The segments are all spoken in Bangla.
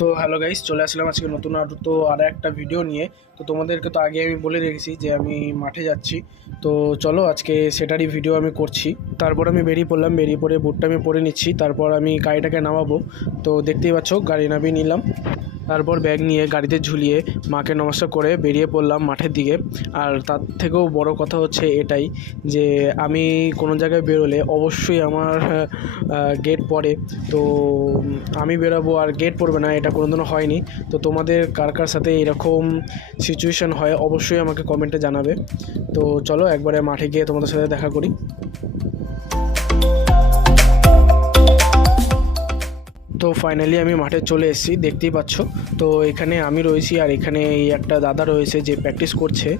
তো হ্যালো গাইস, চলে আসলাম আজকে নতুন আর একটা ভিডিও নিয়ে। তো তোমাদেরকে তো আগে আমি বলে রেখেছি যে আমি মাঠে যাচ্ছি। তো চলো আজকে সেটারই ভিডিও আমি করছি। তারপর আমি বেরিয়ে পড়লাম, বেরিয়ে পড়ে বুটটা আমি পরে নিচ্ছি, তারপর আমি গাড়িটাকে নামাবো। তো দেখতেই পাচ্ছ গাড়ি নামিয়ে নিলাম, তারপর ব্যাগ নিয়ে গাড়িতে ঝুলিয়ে মাকে নমস্কার করে বেরিয়ে পড়লাম মাঠের দিকে। আর তার থেকেও বড় কথা হচ্ছে এটাই যে আমি কোনো জায়গায় বেরোলে অবশ্যই আমার গেট পড়ে। তো আমি বেরোবো আর গেট পড়বে না, এটা কোনোদিনও হয়নি। তো তোমাদের কার কার সাথে এরকম সিচুয়েশান হয় অবশ্যই আমাকে কমেন্টে জানাবে। তো চলো একবারে মাঠে গিয়ে তোমাদের সাথে দেখা করি। তো ফাইনালি আমি মাঠে চলে এসেছি, দেখতেই পাচ্ছ। তো এখানে আমি রয়েছি আর এখানে এই একটা দাদা রয়েছে যে প্র্যাকটিস করছে।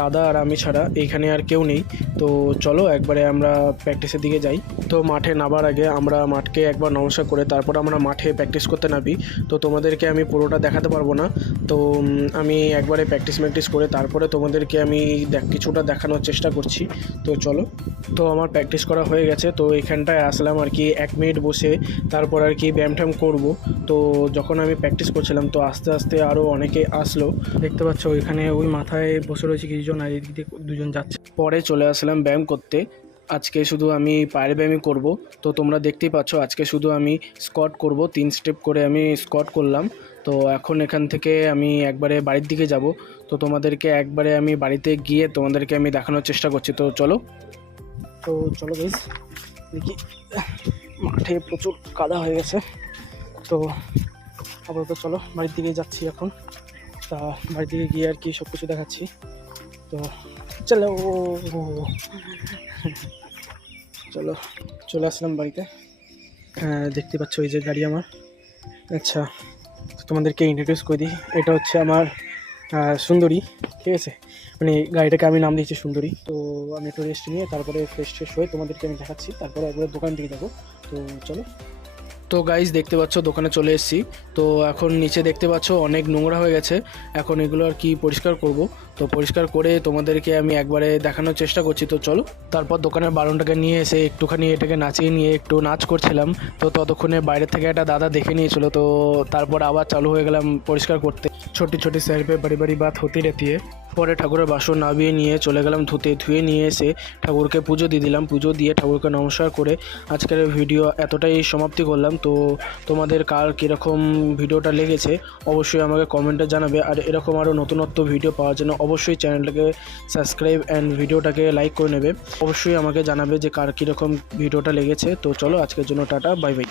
দাদা আর আমি ছাড়া এখানে আর কেউ নেই। তো চলো একবারে আমরা প্র্যাকটিসের দিকে যাই। তো মাঠে নামার আগে আমরা মাঠকে একবার নমস্কার করে তারপর আমরা মাঠে প্র্যাকটিস করতে নামি। তো তোমাদেরকে আমি পুরোটা দেখাতে পারবো না, তো আমি একবারে প্র্যাকটিস করে তারপরে তোমাদেরকে আমি কিছুটা দেখানোর চেষ্টা করছি। তো চলো, তো আমার প্র্যাকটিস করা হয়ে গেছে। তো এখানটায় আসলাম আর কি 1 মিনিট বসে, তারপর আর কি ব্যায়াম ট্যায়াম করবো। তো যখন আমি প্র্যাকটিস করছিলাম তো আস্তে আস্তে আরও অনেকে আসলো, দেখতে পাচ্ছ ওইখানে ওই মাথায় বসে রয়েছে কিছুজন আর এদিক দিয়ে দুজন যাচ্ছে। পরে চলে আসলাম ব্যায়াম করতে। আজকে শুধু আমি পায়ের ব্যায়ামই করব। তো তোমরা দেখতেই পাচ্ছ আজকে শুধু আমি স্কোয়াট করব, 3 স্টেপ করে আমি স্কোয়াট করলাম। তো এখন এখান থেকে আমি একবারে বাড়ির দিকে যাব। তো তোমাদেরকে একবারে আমি বাড়িতে গিয়ে তোমাদেরকে আমি দেখানোর চেষ্টা করছি। তো চলো গাইস, দেখি মাঠে প্রচুর কাদা হয়ে গেছে। তো আপাতত চলো বাড়ির দিকে যাচ্ছি এখন। তা বাড়ির দিকে গিয়ে আর কি সব কিছু দেখাচ্ছি। তো চলো চলো চলে আসলাম বাড়িতে। দেখতে পাচ্ছ এই যে গাড়ি আমার। আচ্ছা, তোমাদেরকে ইন্ট্রোডিউস করে দিই, এটা হচ্ছে আমার সুন্দরী, ঠিক আছে? মানে গাড়িটাকে আমি নাম দিয়েছি সুন্দরী। তো আমি একটু রেস্ট নিয়ে তারপরে ফ্রেশ হয়ে তোমাদেরকে আমি দেখাচ্ছি, তারপরে একবারে দোকান থেকে যাবো। তো চলো। তো গাইস দেখতে পাচ্ছ দোকানে চলে এসেছি। তো এখন নিচে দেখতে পাচ্ছ অনেক নোংরা হয়ে গেছে, এখন এগুলো আর কি পরিষ্কার করব। তো পরিষ্কার করে তোমাদেরকে আমি একবারে দেখানোর চেষ্টা করছি। তো চলো, তারপর দোকানের বারণটাকে নিয়ে এসে একটুখানি এটাকে নাচিয়ে নিয়ে একটু নাচ করছিলাম। তো ততক্ষণে বাইরে থেকে একটা দাদা দেখে নিয়েছিল। তো তারপর আবার চালু হয়ে গেলাম পরিষ্কার করতে। ছোটি ছোটি सैर पे बड़ी बड़ी बात होती रहती है। পরে ঠাকুরের বাসন নামিয়ে নিয়ে চলে গেলাম ধুয়ে নিয়ে এসে ঠাকুরকে পুজো দিয়ে দিলাম। পুজো দিয়ে ঠাকুরকে নমস্কার করে আজকের ভিডিও এতটাই সমাপ্তি করলাম। তো তোমাদের কার কীরকম ভিডিওটা লেগেছে অবশ্যই আমাকে কমেন্টে জানাবে। আর এরকম আরও নতুনত্ব ভিডিও পাওয়ার জন্য অবশ্যই চ্যানেলটাকে সাবস্ক্রাইব অ্যান্ড ভিডিওটাকে লাইক করে নেবে। অবশ্যই আমাকে জানাবে যে কার কীরকম ভিডিওটা লেগেছে। তো চলো আজকের জন্য টাটা, বাই বাই।